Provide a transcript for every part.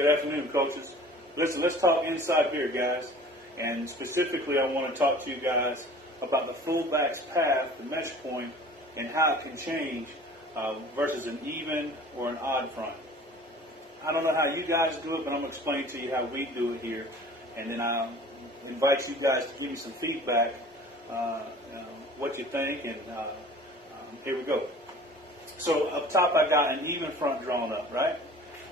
Good afternoon, coaches. Listen, let's talk inside veer, guys. And specifically, I want to talk to you guys about the fullback's path, the mesh point, and how it can change versus an even or an odd front. I don't know how you guys do it, but I'm going to explain to you how we do it here. And then I'll invite you guys to give me some feedback, what you think, and here we go. So up top, I got an even front drawn up, right?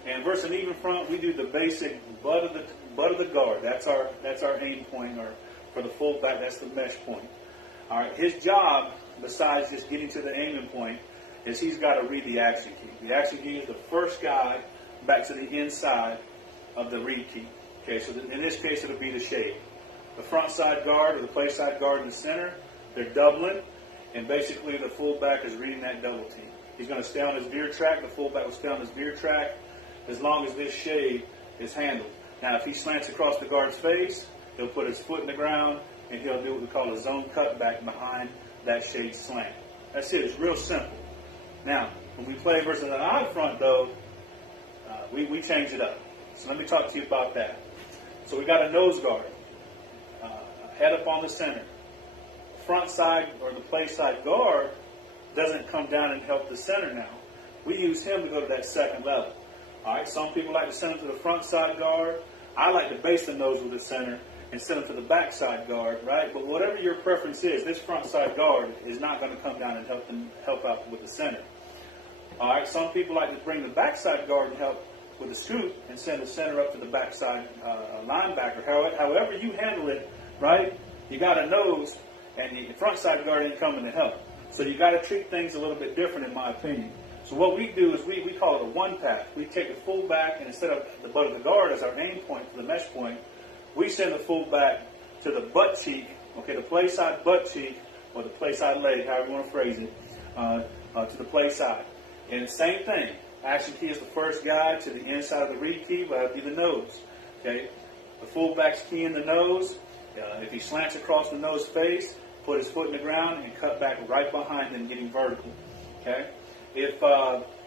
And versus an even front, we do the basic butt of the guard. That's our aim point, or for the fullback, that's the mesh point. All right. His job, besides just getting to the aiming point, is he's got to read the action key. The action key is the first guy back to the inside of the read key. Okay. So in this case, it'll be the shade. The front side guard or the play side guard in the center, they're doubling, and basically the fullback is reading that double team. He's going to stay on his veer track. The fullback will stay on his veer track as long as this shade is handled. Now, if he slants across the guard's face, he'll put his foot in the ground, and he'll do what we call a zone cutback behind that shade slant. That's it. It's real simple. Now, when we play versus an odd front, though, we change it up. So let me talk to you about that. So we got a nose guard, head up on the center. Front side or the play side guard doesn't come down and help the center now. We use him to go to that second level. All right, some people like to send him to the front side guard. I like to base the nose with the center and send him to the back side guard, right? But whatever your preference is, this front side guard is not going to come down and help out with the center. All right, some people like to bring the back side guard and help with the scoop and send the center up to the back side linebacker. However you handle it, right? You got a nose, and the front side guard ain't coming to help. So you got to treat things a little bit different, in my opinion. So what we do is we call it a one path. We take the fullback, and instead of the butt of the guard as our aim point for the mesh point, we send the fullback to the butt cheek, okay, the play side butt cheek, or the play side leg, however you want to phrase it, to the play side. And the same thing. Action key is the first guy to the inside of the read key, but that'll be the nose. Okay, the fullback's key in the nose. If he slants across the nose face, put his foot in the ground and cut back right behind him, getting vertical. Okay. If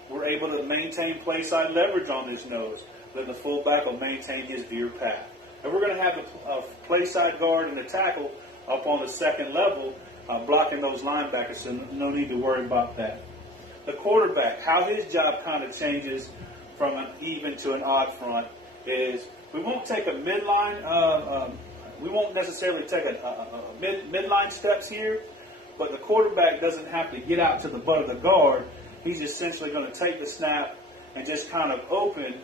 we're able to maintain play side leverage on this nose, then the fullback will maintain his veer path. And we're going to have the play side guard and the tackle up on the second level, blocking those linebackers, so no need to worry about that. The quarterback, how his job kind of changes from an even to an odd front is we won't take a midline, we won't necessarily take a midline steps here, but the quarterback doesn't have to get out to the butt of the guard. He's essentially going to take the snap and just kind of open,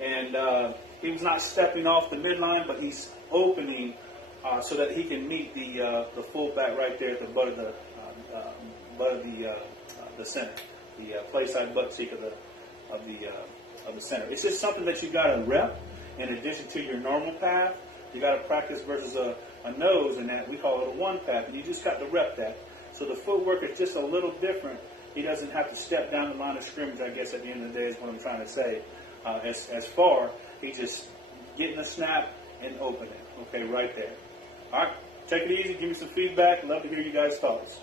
and he's not stepping off the midline, but he's opening so that he can meet the fullback right there at the butt of the center, the play side butt cheek of the center. It's just something that you got to rep in addition to your normal path. You got to practice versus a nose, and that we call it a one path, and you just got to rep that. So the footwork is just a little different. He doesn't have to step down the line of scrimmage, I guess, at the end of the day is what I'm trying to say. As far, he just getting the snap and opening. Okay, right there. All right, take it easy. Give me some feedback. Love to hear you guys' thoughts.